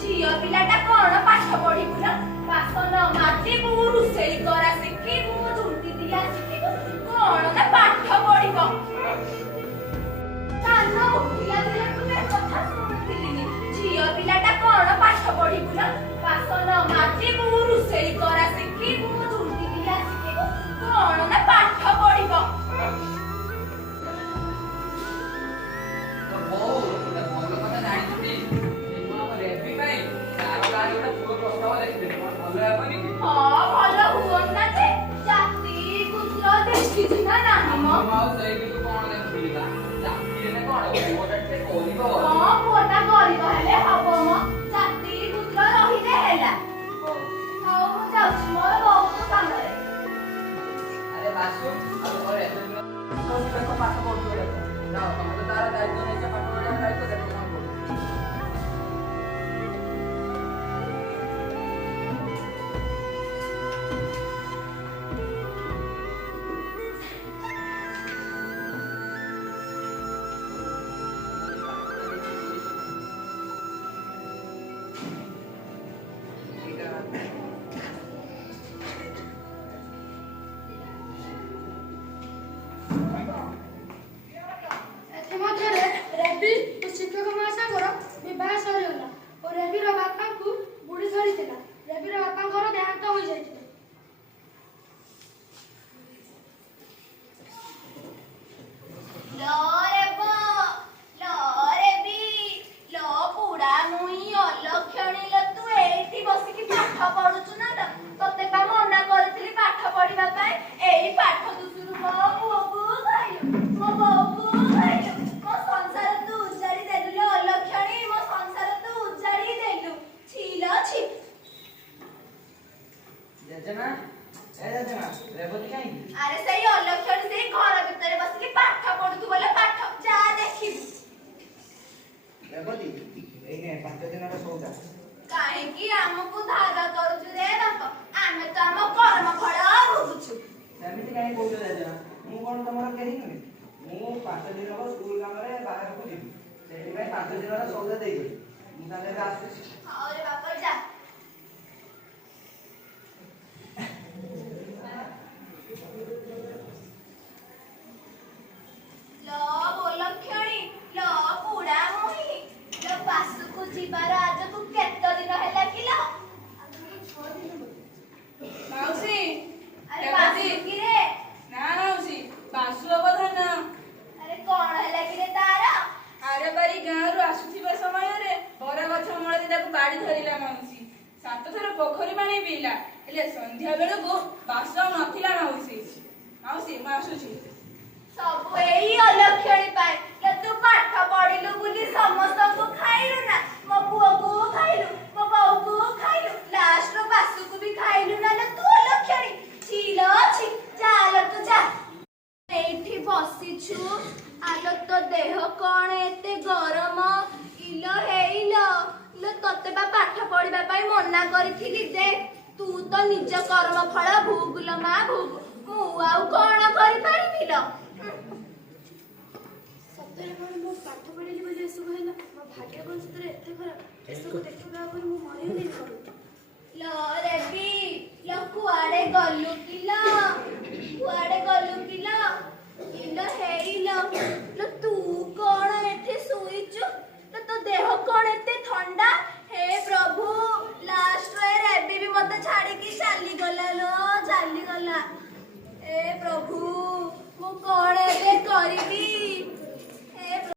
ଝିଅ ପିଲାଟା କଣ ପାଠ ପଢିବୁ ନା ବାସନ ମାଜିବୁ ରୋଷେଇ କରା ଶିଖିବୁ ଝୁଣ୍ଟି ଦିଆ ଶିଖିବୁ କଣ ନା ପାଠ ପଢିବ କାନ ଉଠିଲା ଦିନ ତୁ ଏ କଥା ଶୁଣିଥିଲିନି ଝିଅ ପିଲାଟା କଣ ପାଠ ପଢିବୁ ନା ବାସନ ମାଜିବୁ ରୋଷେଇ କରା ଶିଖିବୁ ଝୁଣ୍ଟି ଦିଆ ଶିଖିବୁ କଣ ନା ପାଠ ପଢିବ हाँ ଭଲ ହୁଅନ୍ତା ଯେ ଜାତି କୁତ୍ର ଦେଖିଛୁ ନା ନାହିଁ ମ ହଁ ପୁଅଟା ଗରିବ ହେଲେ ହବ ମ ଜାତି କୁତ୍ର ରହିଲେ ହେଲା ହଉ ମୁଁ ଯାଉଛି ମୋର ବହୁତ କାମରେ ଆରେ ବାସୁ ଆଉ ଘରେ ପାଠ ପଢୁଥିବ ଯାଅ ତମେ ତ ତାର ଦାୟିତ୍ୱ ନେଇଛ ପାଠ ପଢିବା ଦାୟିତ୍ୱ ଦେଖ अरे सही अलक्षण से घर भीतर बसिकी पाठ पढुतु बोले पाठ जा देखिबु रेवती एने 5 दिनर सौदा काहे की हमकु धागा करूछु रे बाप आमे तो हम कर्म फळ भोगुछु सेमिति काहे कोइ जाजना मु कोन तमर केही नु मु 5 दिन हो स्कूल काम रे बाहर को जिबी सेहि भाई 5 दिनर सौदा देई गई मु ताले आसुछि अरे बाप जा जीवार आज तू केत दिन हैला किलो 6 दिन माउसी अरे बासी की रे ना माउसी बासु अवधान अरे कोन हैला कि रे तार अरे बारी गाँ रु आसुथिबा समय रे बर गछ मूल ताको बाड़ी धरिला माउसी 7 थर पोखरी पानी पीला हेले संध्या बेल को बास नथिला माउसी माउसी मैं आसुछि सब एई अलक्षणी पाए ले तू पाठ पढिलु बुली समस्त को खाइलु ना मो बुआ को खाइलु मो बाऊ को खाइलु लास्ट रो बासु को भी खाइलु ना ले तू अलक्षणी छिलो छि चाल तू जा एठी बसिछु आलो तो देह कोन एते गरम इलो हेइलो ले तते बा पाठ पढिबा पई मना करिथिली दे तू तो निज कर्म फळ भोगुलो मा भोग मु आउ कोन करि परिबिलो मो पाठ पढ़ी बोली एसबू है मो भाग्य कौन सतरे एते खराब एसबू देखिबा पर मो मरि नहीं करू लो रेबी लो कुआडे गल्लु किलो इलो हेइलो लो तू कोन एथे सुइचु तो देह कोन एते ठंडा हे प्रभु लास्ट रे रेबी भी मते छाड़ी की चाली गला ए प्रभु